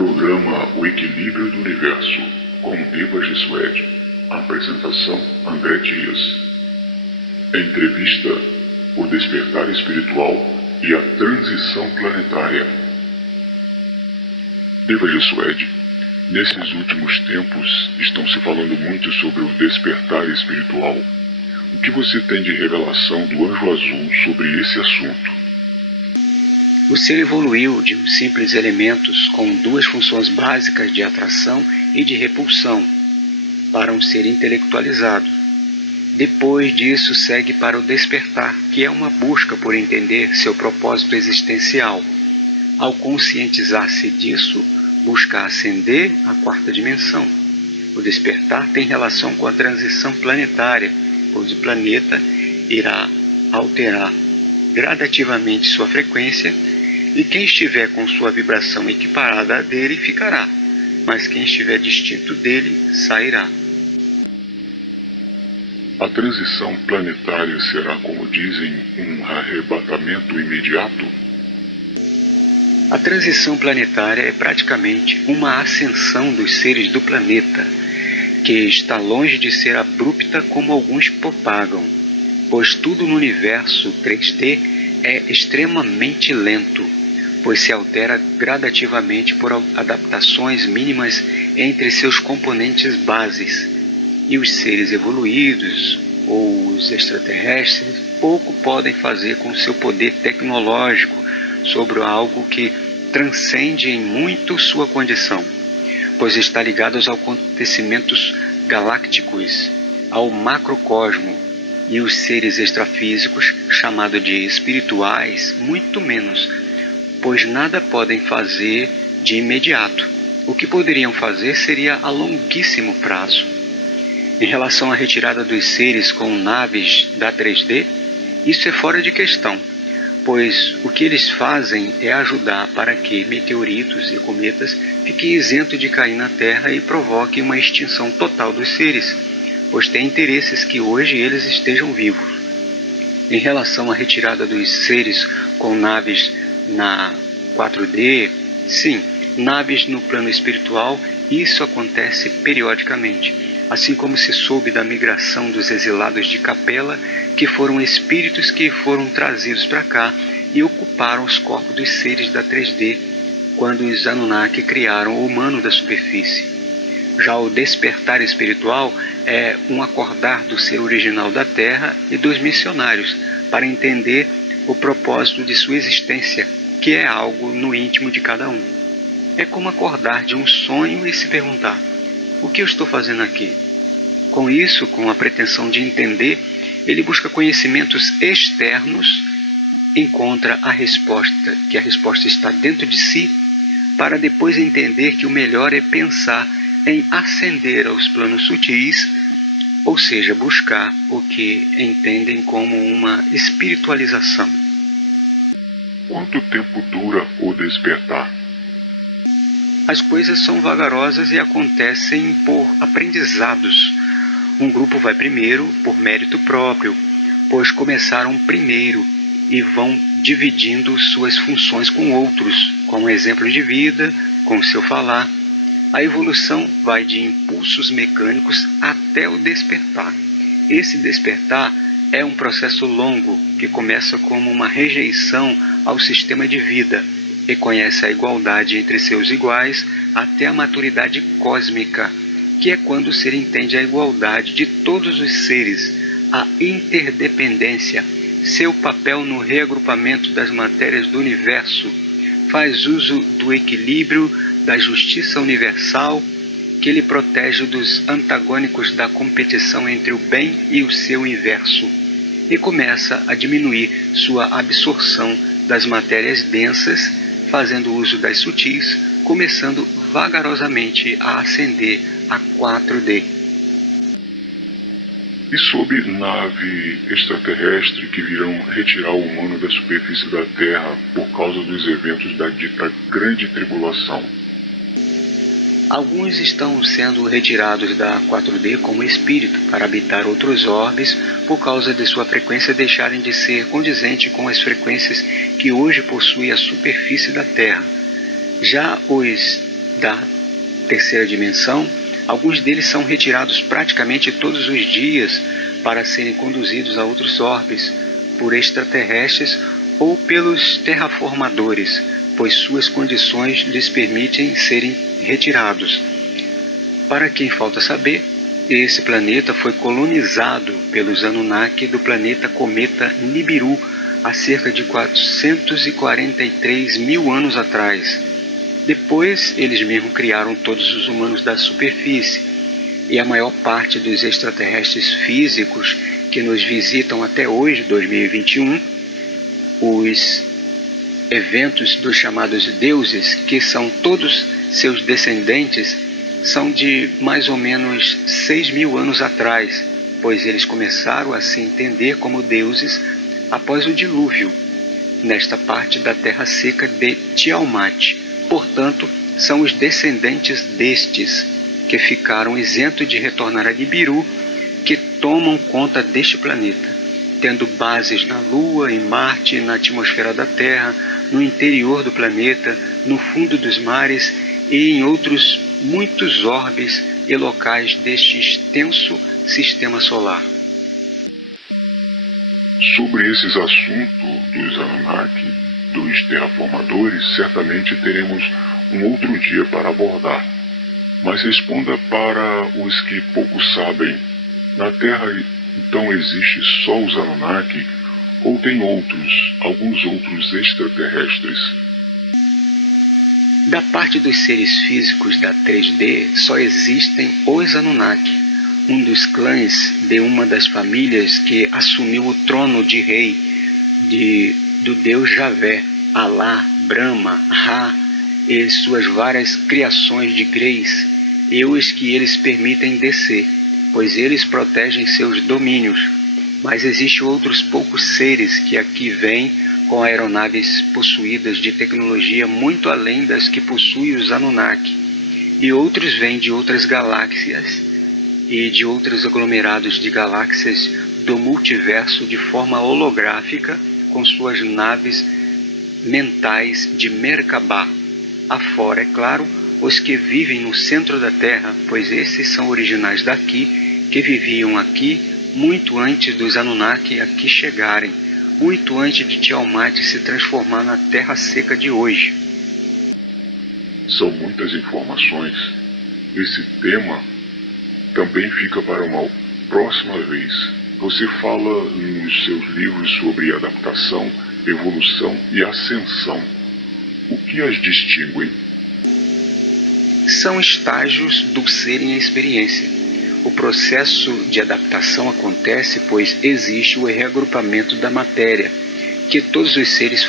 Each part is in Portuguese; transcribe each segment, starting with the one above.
Programa O Equilíbrio do Universo, com Eva Gissuede. Apresentação: André Dias. Entrevista: O Despertar Espiritual e a Transição Planetária. Eva Gissuede, nesses últimos tempos estão se falando muito sobre o despertar espiritual. O que você tem de revelação do Anjo Azul sobre esse assunto? O ser evoluiu de uns simples elementos com duas funções básicas de atração e de repulsão para um ser intelectualizado. Depois disso segue para o despertar, que é uma busca por entender seu propósito existencial. Ao conscientizar-se disso, busca ascender à quarta dimensão. O despertar tem relação com a transição planetária, pois o planeta irá alterar gradativamente sua frequência e quem estiver com sua vibração equiparada à dele ficará, mas quem estiver distinto dele sairá. A transição planetária será, como dizem, um arrebatamento imediato? A transição planetária é praticamente uma ascensão dos seres do planeta, que está longe de ser abrupta como alguns propagam, pois tudo no universo 3D é extremamente lento, pois se altera gradativamente por adaptações mínimas entre seus componentes bases, e os seres evoluídos ou os extraterrestres pouco podem fazer com seu poder tecnológico sobre algo que transcende em muito sua condição, pois está ligado aos acontecimentos galácticos, ao macrocosmo, e os seres extrafísicos, chamados de espirituais, muito menos, pois nada podem fazer de imediato. O que poderiam fazer seria a longuíssimo prazo. Em relação à retirada dos seres com naves da 3D, isso é fora de questão, pois o que eles fazem é ajudar para que meteoritos e cometas fiquem isentos de cair na Terra e provoquem uma extinção total dos seres, pois têm interesses que hoje eles estejam vivos. Em relação à retirada dos seres com naves na 4D, sim, naves no plano espiritual, isso acontece periodicamente, assim como se soube da migração dos exilados de Capela, que foram espíritos que foram trazidos para cá e ocuparam os corpos dos seres da 3D, quando os Anunnaki criaram o humano da superfície. Já o despertar espiritual é um acordar do ser original da Terra e dos missionários, para entender o propósito de sua existência, que é algo no íntimo de cada um. É como acordar de um sonho e se perguntar: o que eu estou fazendo aqui? Com isso, com a pretensão de entender, ele busca conhecimentos externos, encontra a resposta, que a resposta está dentro de si, para depois entender que o melhor é pensar em ascender aos planos sutis, ou seja, buscar o que entendem como uma espiritualização. Quanto tempo dura o despertar? As coisas são vagarosas e acontecem por aprendizados. Um grupo vai primeiro por mérito próprio, pois começaram primeiro e vão dividindo suas funções com outros, com exemplo de vida, com seu falar. A evolução vai de impulsos mecânicos até o despertar. Esse despertar é um processo longo que começa como uma rejeição ao sistema de vida, reconhece a igualdade entre seus iguais até a maturidade cósmica, que é quando o ser entende a igualdade de todos os seres, a interdependência, seu papel no reagrupamento das matérias do universo, faz uso do equilíbrio, da justiça universal, que lhe protege dos antagônicos da competição entre o bem e o seu inverso, e começa a diminuir sua absorção das matérias densas, fazendo uso das sutis, começando vagarosamente a ascender a 4D. E sob nave extraterrestre que virão retirar o humano da superfície da Terra por causa dos eventos da dita Grande Tribulação? Alguns estão sendo retirados da 4D como espírito para habitar outros orbes por causa de sua frequência deixarem de ser condizente com as frequências que hoje possui a superfície da Terra. Já os da terceira dimensão, alguns deles são retirados praticamente todos os dias para serem conduzidos a outros orbes por extraterrestres ou pelos terraformadores, pois suas condições lhes permitem serem retirados. Para quem falta saber, esse planeta foi colonizado pelos Anunnaki do planeta cometa Nibiru há cerca de 443 mil anos atrás. Depois, eles mesmos criaram todos os humanos da superfície, e a maior parte dos extraterrestres físicos que nos visitam até hoje, 2021, os eventos dos chamados deuses, que são todos seus descendentes, são de mais ou menos 6 mil anos atrás, pois eles começaram a se entender como deuses após o dilúvio, nesta parte da terra seca de Tiamat. Portanto, são os descendentes destes que ficaram isentos de retornar a Nibiru, que tomam conta deste planeta, tendo bases na Lua, em Marte, na atmosfera da Terra, no interior do planeta, no fundo dos mares e em outros muitos orbes e locais deste extenso sistema solar. Sobre esses assuntos dos Anunnaki, dos terraformadores, certamente teremos um outro dia para abordar. Mas responda para os que pouco sabem. Na Terra, então, existe só os Anunnaki ou tem alguns outros extraterrestres? Da parte dos seres físicos da 3D, só existem os Anunnaki, um dos clãs de uma das famílias que assumiu o trono de rei do deus Javé, Alá, Brahma, Ra e suas várias criações de Greys, e os que eles permitem descer, pois eles protegem seus domínios. Mas existem outros poucos seres que aqui vêm com aeronaves possuídas de tecnologia muito além das que possuem os Anunnaki, e outros vêm de outras galáxias e de outros aglomerados de galáxias do multiverso de forma holográfica, com suas naves mentais de Merkabah. Afora, é claro, os que vivem no centro da Terra, pois esses são originais daqui, que viviam aqui muito antes dos Anunnaki aqui chegarem, muito antes de Tiamat se transformar na terra seca de hoje. São muitas informações. Esse tema também fica para uma próxima vez. Você fala nos seus livros sobre adaptação, evolução e ascensão. O que as distinguem? São estágios do ser em experiência. O processo de adaptação acontece pois existe o reagrupamento da matéria, que todos os seres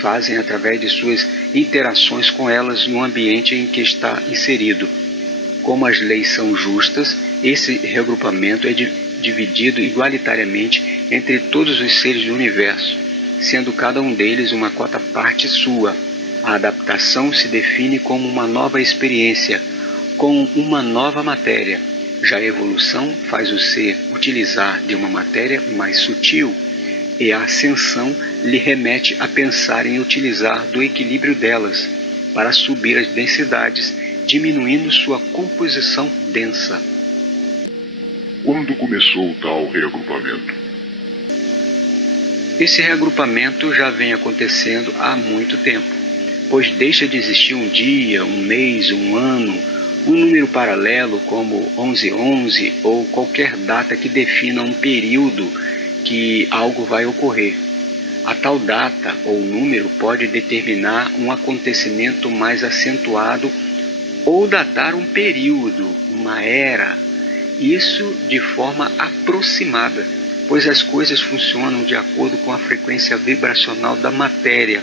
fazem através de suas interações com elas no ambiente em que está inserido. Como as leis são justas, esse reagrupamento é dividido igualitariamente entre todos os seres do universo, sendo cada um deles uma cota parte sua. A adaptação se define como uma nova experiência, com uma nova matéria. Já a evolução faz o ser utilizar de uma matéria mais sutil, e a ascensão lhe remete a pensar em utilizar do equilíbrio delas para subir as densidades, diminuindo sua composição densa. Quando começou o tal reagrupamento? Esse reagrupamento já vem acontecendo há muito tempo, pois deixa de existir um dia, um mês, um ano, um número paralelo como 1111 ou qualquer data que defina um período que algo vai ocorrer. A tal data ou número pode determinar um acontecimento mais acentuado ou datar um período, uma era. Isso de forma aproximada, pois as coisas funcionam de acordo com a frequência vibracional da matéria,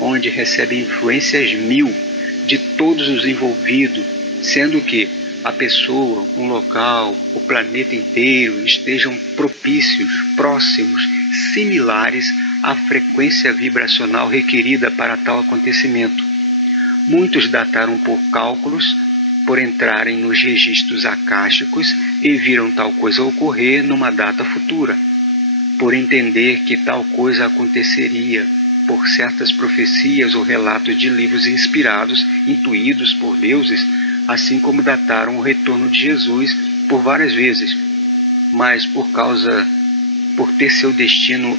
onde recebe influências 1000 de todos os envolvidos, sendo que a pessoa, um local, o planeta inteiro estejam propícios, próximos, similares à frequência vibracional requerida para tal acontecimento. Muitos dataram por cálculos, por entrarem nos registros acásticos e viram tal coisa ocorrer numa data futura, por entender que tal coisa aconteceria, por certas profecias ou relatos de livros inspirados, intuídos por deuses, assim como dataram o retorno de Jesus por várias vezes, mas por ter seu destino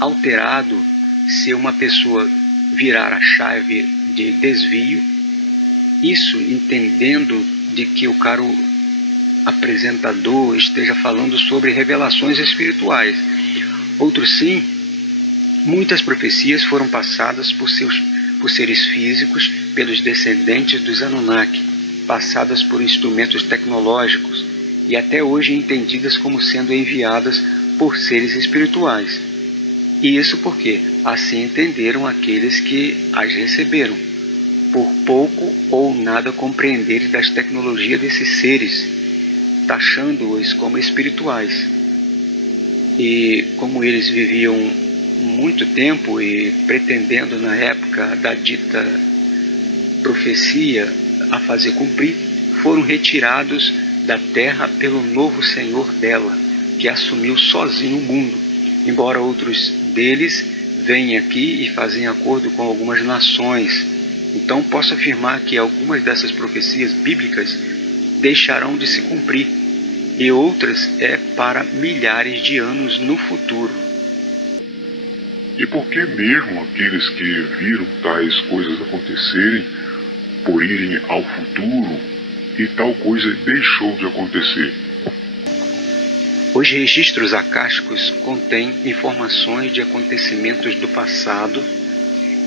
alterado, se uma pessoa virar a chave de desvio, isso entendendo de que o caro apresentador esteja falando sobre revelações espirituais. Outros sim, muitas profecias foram passadas por seres físicos, pelos descendentes dos Anunnaki, passadas por instrumentos tecnológicos e até hoje entendidas como sendo enviadas por seres espirituais. E isso porque assim entenderam aqueles que as receberam, por pouco ou nada compreenderem das tecnologias desses seres, taxando-os como espirituais. E como eles viviam muito tempo e pretendendo na época da dita profecia a fazer cumprir, foram retirados da terra pelo novo Senhor dela, que assumiu sozinho o mundo, embora outros deles venham aqui e fazem acordo com algumas nações. Então posso afirmar que algumas dessas profecias bíblicas deixarão de se cumprir, e outras é para milhares de anos no futuro. E por que mesmo aqueles que viram tais coisas acontecerem, por irem ao futuro, e tal coisa deixou de acontecer? Os registros acásticos contêm informações de acontecimentos do passado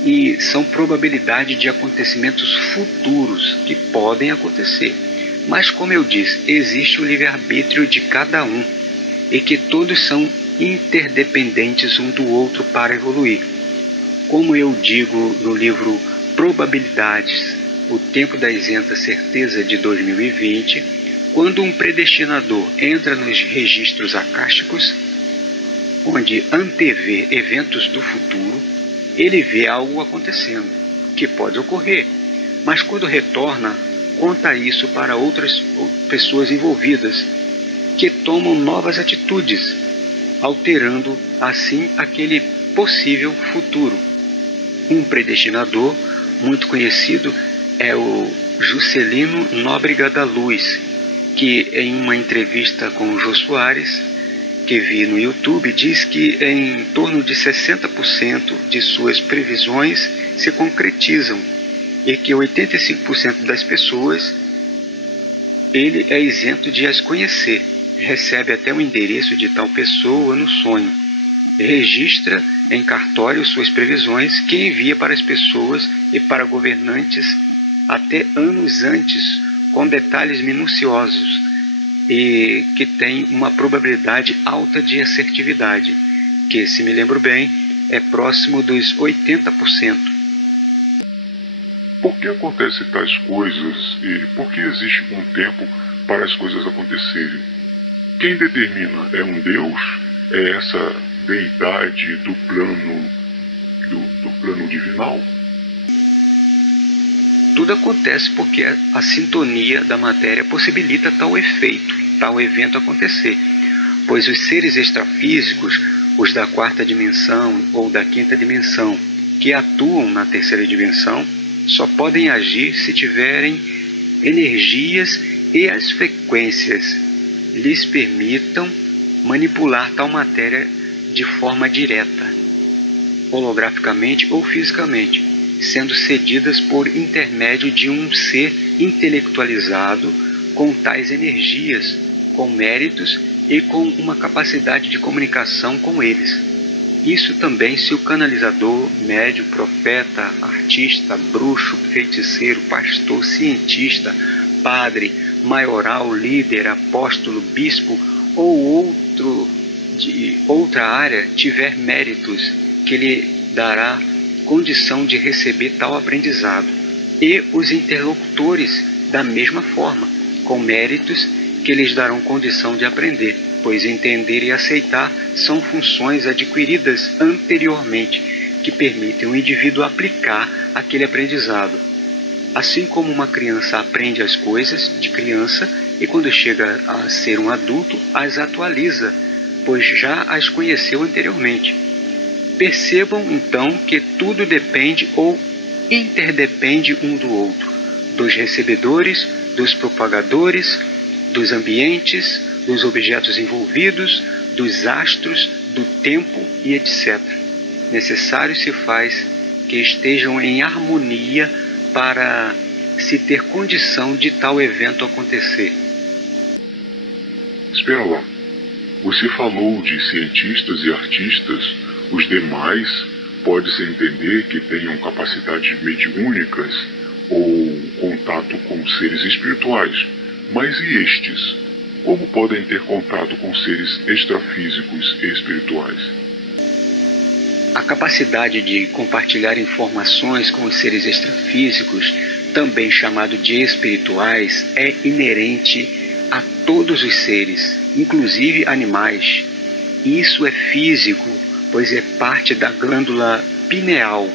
e são probabilidade de acontecimentos futuros que podem acontecer. Mas, como eu disse, existe o livre-arbítrio de cada um e que todos são interdependentes um do outro para evoluir. Como eu digo no livro Probabilidades, o tempo da isenta certeza de 2020, quando um predestinador entra nos registros acásticos, onde antevê eventos do futuro, ele vê algo acontecendo, que pode ocorrer, mas quando retorna, conta isso para outras pessoas envolvidas, que tomam novas atitudes, alterando assim aquele possível futuro. Um predestinador muito conhecido é o Juscelino Nóbrega da Luz, que em uma entrevista com o Jô Soares, que vi no YouTube, diz que em torno de 60% de suas previsões se concretizam e que 85% das pessoas ele é isento de as conhecer. Recebe até o endereço de tal pessoa no sonho. Registra em cartório suas previsões, que envia para as pessoas e para governantes até anos antes, com detalhes minuciosos e que tem uma probabilidade alta de assertividade, que, se me lembro bem, é próximo dos 80%. Por que acontecem tais coisas e por que existe um tempo para as coisas acontecerem? Quem determina é um Deus? É essa deidade do plano divinal? Tudo acontece porque a sintonia da matéria possibilita tal efeito, tal evento acontecer, pois os seres extrafísicos, os da quarta dimensão ou da quinta dimensão, que atuam na terceira dimensão, só podem agir se tiverem energias e as frequências lhes permitam manipular tal matéria de forma direta, holograficamente ou fisicamente, sendo cedidas por intermédio de um ser intelectualizado com tais energias, com méritos e com uma capacidade de comunicação com eles. Isso também se o canalizador, médio, profeta, artista, bruxo, feiticeiro, pastor, cientista, padre, maioral, líder, apóstolo, bispo ou outro de outra área tiver méritos que lhe dará condição de receber tal aprendizado, e os interlocutores da mesma forma, com méritos que lhes darão condição de aprender, pois entender e aceitar são funções adquiridas anteriormente, que permitem o indivíduo aplicar aquele aprendizado. Assim como uma criança aprende as coisas de criança e quando chega a ser um adulto as atualiza, pois já as conheceu anteriormente. Percebam então que tudo depende ou interdepende um do outro, dos recebedores, dos propagadores, dos ambientes, dos objetos envolvidos, dos astros, do tempo e etc. Necessário se faz que estejam em harmonia para se ter condição de tal evento acontecer. Espera lá. Você falou de cientistas e artistas. Os demais pode-se entender que tenham capacidades mediúnicas ou contato com seres espirituais. Mas e estes? Como podem ter contato com seres extrafísicos e espirituais? A capacidade de compartilhar informações com os seres extrafísicos, também chamado de espirituais, é inerente a todos os seres, inclusive animais. Isso é físico, pois é parte da glândula pineal,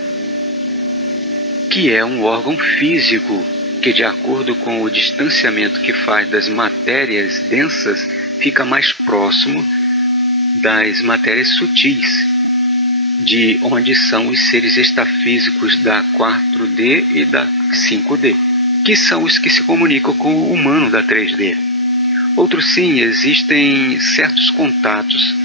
que é um órgão físico que, de acordo com o distanciamento que faz das matérias densas, fica mais próximo das matérias sutis, de onde são os seres extrafísicos da 4D e da 5D, que são os que se comunicam com o humano da 3D. Outros sim, existem certos contatos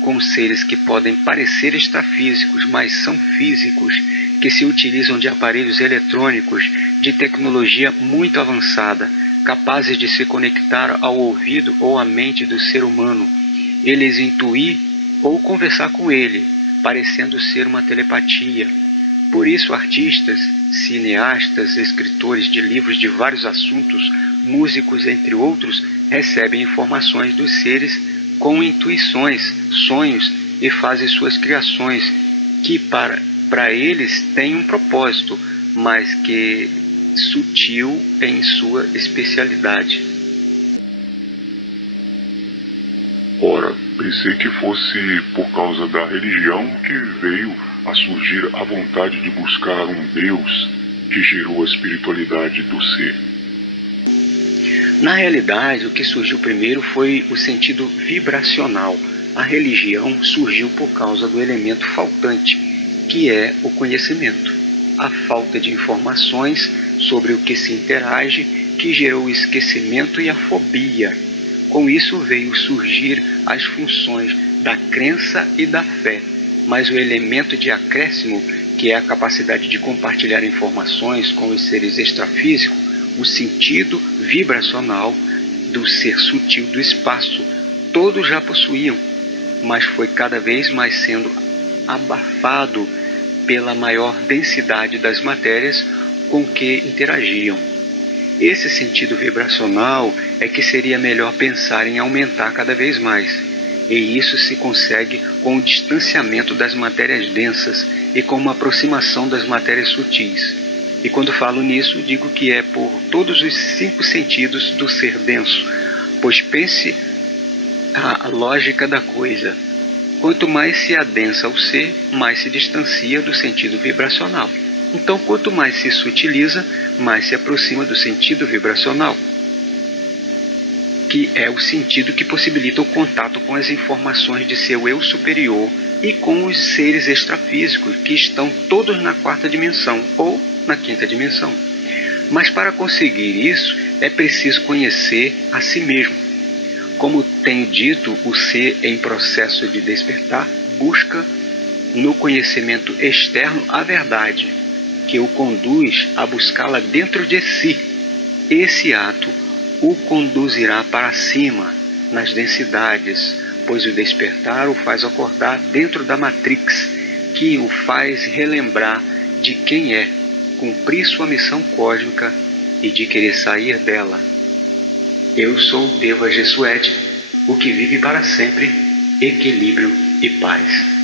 com seres que podem parecer extrafísicos, mas são físicos, que se utilizam de aparelhos eletrônicos de tecnologia muito avançada, capazes de se conectar ao ouvido ou à mente do ser humano, eles intuir ou conversar com ele, parecendo ser uma telepatia. Por isso, artistas, cineastas, escritores de livros de vários assuntos, músicos, entre outros, recebem informações dos seres com intuições, sonhos e fazem suas criações, que para eles têm um propósito, mas que sutil em sua especialidade. Ora, pensei que fosse por causa da religião que veio a surgir a vontade de buscar um Deus que gerou a espiritualidade do ser. Na realidade, o que surgiu primeiro foi o sentido vibracional. A religião surgiu por causa do elemento faltante, que é o conhecimento. A falta de informações sobre o que se interage, que gerou o esquecimento e a fobia. Com isso veio surgir as funções da crença e da fé, mas o elemento de acréscimo, que é a capacidade de compartilhar informações com os seres extrafísicos, o sentido vibracional do ser sutil do espaço, todos já possuíam, mas foi cada vez mais sendo abafado pela maior densidade das matérias com que interagiam. Esse sentido vibracional é que seria melhor pensar em aumentar cada vez mais, e isso se consegue com o distanciamento das matérias densas e com uma aproximação das matérias sutis. E quando falo nisso, digo que é por todos os 5 sentidos do ser denso, pois pense a lógica da coisa. Quanto mais se adensa o ser, mais se distancia do sentido vibracional. Então, quanto mais se sutiliza, mais se aproxima do sentido vibracional, que é o sentido que possibilita o contato com as informações de seu eu superior e com os seres extrafísicos, que estão todos na 4ª dimensão ou na 5ª dimensão. Mas para conseguir isso, é preciso conhecer a si mesmo. Como tenho dito, o ser em processo de despertar busca no conhecimento externo a verdade, que o conduz a buscá-la dentro de si. Esse ato o conduzirá para cima, nas densidades, pois o despertar o faz acordar dentro da Matrix, que o faz relembrar de quem é, cumprir sua missão cósmica e de querer sair dela. Eu sou Deva Jesuete, o que vive para sempre, equilíbrio e paz.